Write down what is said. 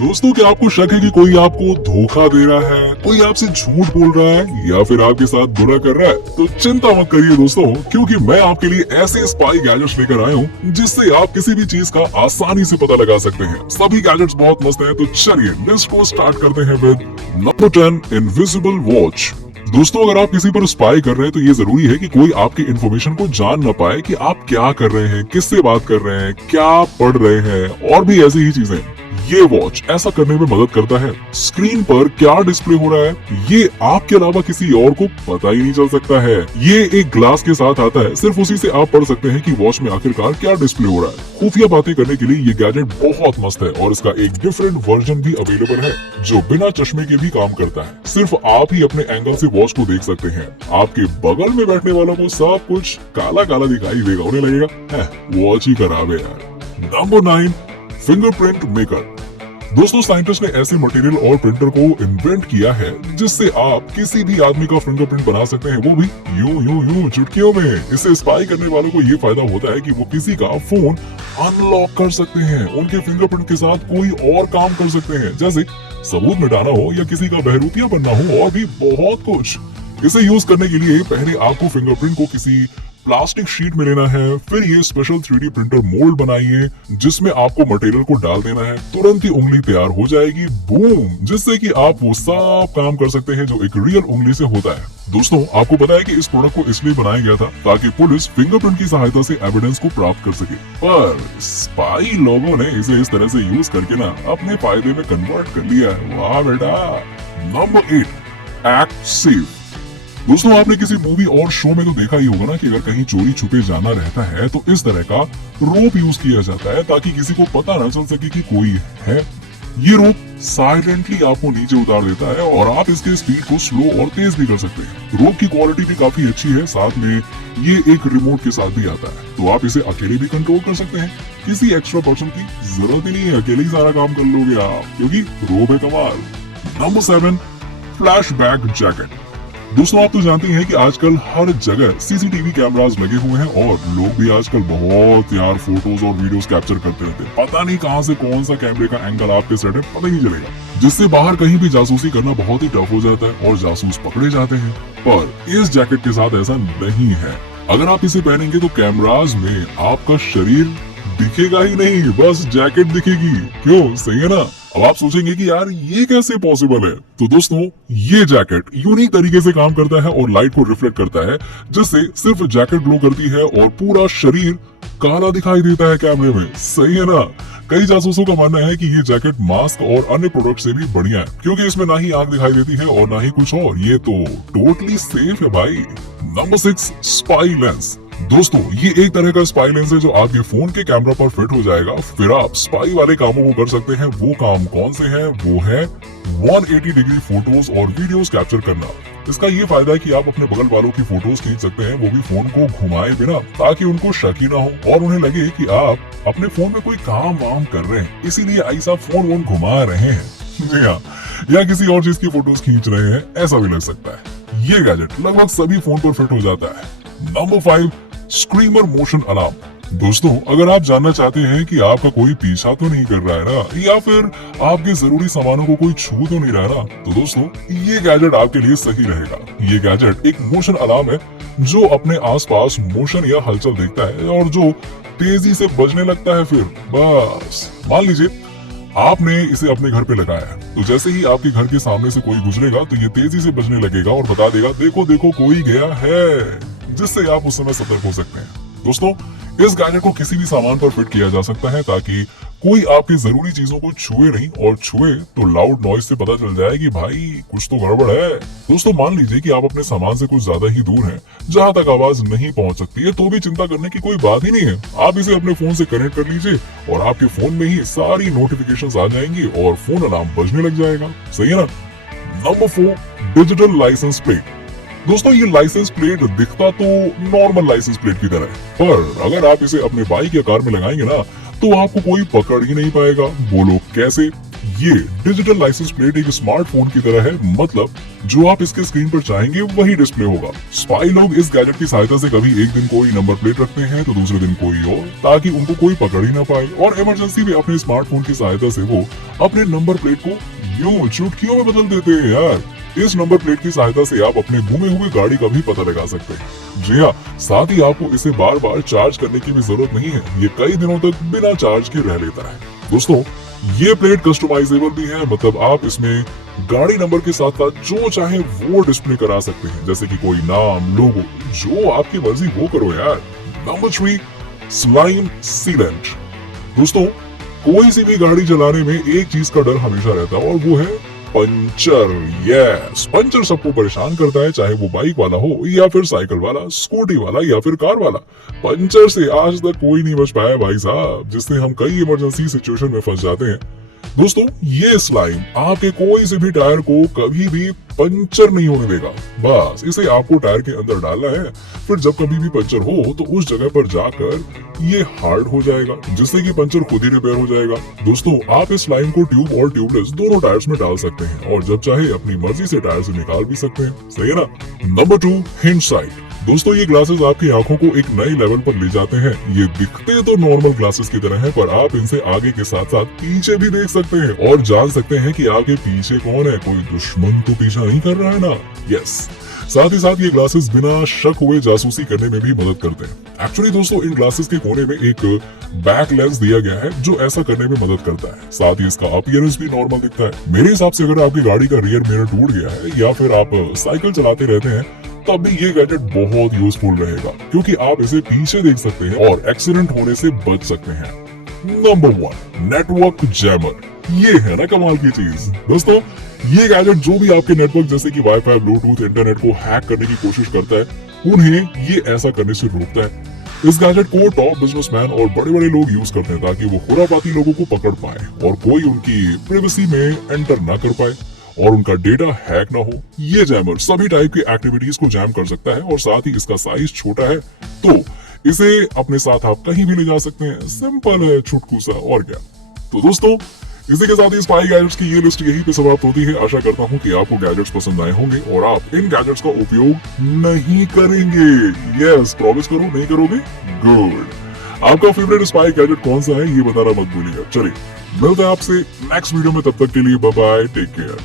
दोस्तों, क्या आपको शक है कि कोई आपको धोखा दे रहा है, कोई आपसे झूठ बोल रहा है या फिर आपके साथ बुरा कर रहा है? तो चिंता मत करिए दोस्तों, क्योंकि मैं आपके लिए ऐसे स्पाई गैजेट्स लेकर आया हूँ जिससे आप किसी भी चीज का आसानी से पता लगा सकते हैं। सभी गैजेट्स बहुत मस्त हैं, तो चलिए लिस्ट को स्टार्ट करते हैं विद नंबर 10, इनविजिबल वॉच। दोस्तों, अगर आप किसी पर स्पाई कर रहे हैं तो ये जरूरी है कि कोई आपकी इन्फॉर्मेशन को जान न पाए कि आप क्या कर रहे हैं, किससे बात कर रहे हैं, क्या पढ़ रहे हैं और भी ऐसी ही चीजें। ये वॉच ऐसा करने में मदद करता है। स्क्रीन पर क्या डिस्प्ले हो रहा है ये आपके अलावा किसी और को पता ही नहीं चल सकता है। ये एक ग्लास के साथ आता है, सिर्फ उसी से आप पढ़ सकते हैं कि वॉच में आखिरकार क्या डिस्प्ले हो रहा है। खुफिया बातें करने के लिए ये गैजेट बहुत मस्त है और इसका एक डिफरेंट वर्जन भी अवेलेबल है जो बिना चश्मे के भी काम करता है। सिर्फ आप ही अपने एंगल से वॉच को देख सकते हैं। आपके बगल में बैठने वालों को सब कुछ काला काला दिखाई देगा, उन्हें लगेगा वॉच ही खराब है यार। Number 9, fingerprint maker. दोस्तों, साइंटिस्ट ने ऐसे मटेरियल और प्रिंटर को इन्वेंट किया है जिससे आप किसी भी आदमी का फिंगरप्रिंट बना सकते हैं, वो भी यूं चुटकियों में। इससे स्पाई करने वालों को ये फायदा होता है कि वो किसी का फोन अनलॉक कर सकते हैं, उनके फिंगरप्रिंट के साथ कोई और काम कर सकते हैं, जैसे सबूत मिटाना हो या किसी का बहरूपिया बनना हो और भी बहुत कुछ। इसे यूज करने के लिए पहले आपको फिंगरप्रिंट को किसी प्लास्टिक शीट में लेना है, फिर ये स्पेशल 3D प्रिंटर मोल्ड बनाइए जिसमें आपको मटेरियल को डाल देना है। तुरंत ही उंगली तैयार हो जाएगी, बूम, जिससे कि आप वो सब काम कर सकते हैं जो एक रियल उंगली से होता है। दोस्तों, आपको पता है कि इस प्रोडक्ट को इसलिए बनाया गया था ताकि पुलिस फिंगरप्रिंट की सहायता से एविडेंस को प्राप्त कर सके, पर स्पाई लोगों ने इसे इस तरह से यूज करके ना अपने फायदे में कन्वर्ट कर लिया है। वाह बेटा। Number 8, act safe. दोस्तों, आपने किसी मूवी और शो में तो देखा ही होगा ना कि अगर कहीं चोरी छुपे जाना रहता है तो इस तरह का रोप यूज किया जाता है ताकि किसी को पता न चल सके कि कोई है। ये रोप साइलेंटली आपको नीचे उतार देता है और आप इसके स्पीड को स्लो और तेज भी कर सकते हैं। रोप की क्वालिटी भी काफी अच्छी है, साथ में ये एक रिमोट के साथ भी आता है, तो आप इसे अकेले भी कंट्रोल कर सकते हैं। किसी एक्स्ट्रा पर्सन की जरूरत ही नहीं है, अकेले ही सारा काम कर लोगे आप, क्योंकि रोप है कमाल। Number 7, flashback jacket. दोस्तों, आप तो जानते हैं कि आजकल हर जगह सीसीटीवी कैमरास लगे हुए हैं और लोग भी आजकल बहुत यार फोटोज और वीडियोस कैप्चर करते रहते हैं। पता नहीं कहां से कौन सा कैमरे का एंगल आपके सेट है, पता ही नहीं चलेगा, जिससे बाहर कहीं भी जासूसी करना बहुत ही टफ हो जाता है और जासूस पकड़े जाते हैं। पर इस जैकेट के साथ ऐसा नहीं है। अगर आप इसे पहनेंगे तो कैमराज में आपका शरीर दिखेगा ही नहीं, बस जैकेट दिखेगी। क्यों, सही है ना? अब आप सोचेंगे कि यार ये कैसे पॉसिबल है? तो दोस्तों, ये जैकेट यूनिक तरीके से काम करता है और लाइट को रिफ्लेक्ट करता है, जिससे सिर्फ जैकेट ग्लो करती है और पूरा शरीर काला दिखाई देता है कैमरे में। सही है ना? कई जासूसों का मानना है कि ये जैकेट मास्क और अन्य प्रोडक्ट से भी बढ़िया है, क्योंकि इसमें ना ही आंख दिखाई देती है और ना ही कुछ और। ये तो टोटली सेफ है भाई। Number 6, spy lens. दोस्तों, ये एक तरह का स्पाई लेंस है जो आपके फोन के कैमरा पर फिट हो जाएगा, फिर आप स्पाई वाले कामों को कर सकते हैं। वो काम कौन से हैं? वो है 180 डिग्री फोटोज और वीडियोस कैप्चर करना। इसका ये फायदा है कि आप अपने बगल वालों की फोटोज खींच सकते हैं, वो भी फोन को घुमाए बिना, ताकि उनको शक ही ना हो और उन्हें लगे कि आप अपने फोन में कोई काम वाम कर रहे हैं, इसीलिए ऐसा फोन वोन घुमा रहे हैं जी हाँ, या किसी और चीज की फोटोज खींच रहे हैं, ऐसा भी लग सकता है। ये गैजेट लगभग सभी फोन पर फिट हो जाता है। Number 5, screamer motion alarm. दोस्तों, अगर आप जानना चाहते हैं कि आपका कोई पीछा तो नहीं कर रहा है ना, या फिर आपके जरूरी सामानों को कोई छू तो नहीं रहा ना, तो दोस्तों ये गैजेट आपके लिए सही रहेगा। ये गैजेट एक मोशन अलार्म है जो अपने आसपास मोशन या हलचल देखता है और जो तेजी से बजने लगता है। फिर बस मान लीजिए आपने इसे अपने घर पे लगाया है, तो जैसे ही आपके घर के सामने से कोई गुजरेगा तो ये तेजी से बजने लगेगा और बता देगा, देखो देखो कोई गया है, जिससे आप उस समय सतर्क हो सकते हैं। दोस्तों, इस गैजेट को किसी भी सामान पर फिट किया जा सकता है ताकि कोई आपकी जरूरी चीजों को छुए नहीं, और छुए तो लाउड नॉइज से पता चल जाए कि भाई कुछ तो गड़बड़ है। दोस्तों, मान लीजिए कि आप अपने सामान से कुछ ज्यादा ही दूर हैं, जहां तक आवाज नहीं पहुंच सकती है, तो भी चिंता करने की कोई बात ही नहीं है। आप इसे अपने फोन से कनेक्ट कर लीजिए और आपके फोन में ही सारी नोटिफिकेशंस आ जाएंगी और फोन अलार्म बजने लग जाएगा। सही है ना? Number 4, digital licence plate. दोस्तों, ये लाइसेंस प्लेट दिखता तो नॉर्मल लाइसेंस प्लेट की तरह है, पर अगर आप इसे अपने बाइक या कार में लगाएंगे ना, तो आपको कोई पकड़ ही नहीं पाएगा। बोलो कैसे? ये डिजिटल लाइसेंस प्लेट एक स्मार्टफोन की तरह है, मतलब जो आप इसके स्क्रीन पर चाहेंगे वही डिस्प्ले होगा। स्पाई लोग इस गैजेट की सहायता से कभी एक दिन कोई नंबर प्लेट रखते हैं तो दूसरे दिन कोई और, ताकि उनको कोई पकड़ ही ना पाए, और इमरजेंसी में अपने स्मार्टफोन की सहायता से वो अपने नंबर प्लेट को यूं चुटकियों में बदल देते हैं यार। इस नंबर प्लेट की सहायता से आप अपने घूमे हुए गाड़ी का भी पता लगा सकते हैं। जी हाँ, साथ ही आपको इसे बार बार चार्ज करने की भी जरूरत नहीं है, ये कई दिनों तक बिना चार्ज के रह लेता है। दोस्तों, ये प्लेट कस्टमाइजेबल भी है, मतलब आप इसमें गाड़ी नंबर के साथ साथ जो चाहे वो डिस्प्ले करा सकते हैं, जैसे कि कोई नाम, लोगो, जो आपकी मर्जी वो करो यार। Number 3, slime sealant. दोस्तों, कोई सी भी गाड़ी चलाने में एक चीज का डर हमेशा रहता है, और वो है पंचर। यस, पंचर सबको परेशान करता है, चाहे वो बाइक वाला हो या फिर साइकिल वाला, स्कूटी वाला या फिर कार वाला। पंचर से आज तक कोई नहीं बच पाया भाई साहब, जिससे हम कई इमरजेंसी सिचुएशन में फंस जाते हैं। दोस्तों, ये स्लाइम आपके कोई से भी टायर को कभी भी पंचर नहीं होने देगा। बस इसे आपको टायर के अंदर डालना है, फिर जब कभी भी पंचर हो तो उस जगह पर जाकर ये हार्ड हो जाएगा, जिससे कि पंचर खुद ही रिपेयर हो जाएगा। दोस्तों, आप इस स्लाइम को ट्यूब और ट्यूबलेस दोनों टायर्स में डाल सकते हैं, और जब चाहे अपनी मर्जी से टायर से निकाल भी सकते हैं। सही है ना? Number 2, hinge site. दोस्तों, ये ग्लासेस आपकी आंखों को एक नए लेवल पर ले जाते हैं। ये दिखते तो नॉर्मल ग्लासेस की तरह हैं, पर आप इनसे आगे के साथ साथ पीछे भी देख सकते हैं और जान सकते हैं कि आपके पीछे कौन है, कोई दुश्मन तो पीछा नहीं कर रहा है ना। यस, साथ ही साथ ये ग्लासेस बिना शक हुए जासूसी करने में भी मदद करते हैं। एक्चुअली दोस्तों, इन ग्लासेस के कोने में एक बैक लेंस दिया गया है जो ऐसा करने में मदद करता है। साथ ही इसका अपीयरेंस भी नॉर्मल दिखता है। मेरे हिसाब से अगर आपकी गाड़ी का रियर मिरर टूट गया है या फिर आप साइकिल चलाते रहते हैं, तब भी ये गैजेट बहुत यूजफुल रहेगा, क्योंकि आप इसे पीछे देख सकते हैं और एक्सीडेंट होने से बच सकते हैं। Number 1, network jammer. ये है ना कमाल की चीज। दोस्तों, ये गैजेट जो भी आपके नेटवर्क जैसे कि वाईफाई, ब्लूटूथ, इंटरनेट को हैक करने की कोशिश करता है, उन्हें ये ऐसा करने से रोकता है। इस गैजेट को टॉप बिजनेसमैन और बड़े बड़े लोग यूज करते हैं, ताकि वो खुरापाती लोगों को पकड़ पाए और कोई उनकी प्राइवेसी में एंटर ना कर पाए और उनका डेटा हैक ना हो। ये जैमर सभी टाइप की एक्टिविटीज को जैम कर सकता है, और साथ ही इसका साइज छोटा है, तो इसे अपने साथ आप कहीं भी ले जा सकते हैं। सिंपल है, छुटकू सा, और क्या। तो दोस्तों, इसी के साथ ही स्पाई गैजेट्स की ये लिस्ट यहीं पे समाप्त होती है। आशा करता हूँ कि आपको गैजेट्स पसंद आए होंगे और आप इन गैजेट्स का उपयोग नहीं करेंगे। यस, प्रॉमिस करो, नहीं करोगे? गुड। आपका फेवरेट स्पाई गैजेट कौन सा है, ये बताना मत भूलिएगा। चलिए, मिलते हैं आपसे नेक्स्ट वीडियो में, तब तक के लिए बाय बाय, टेक केयर।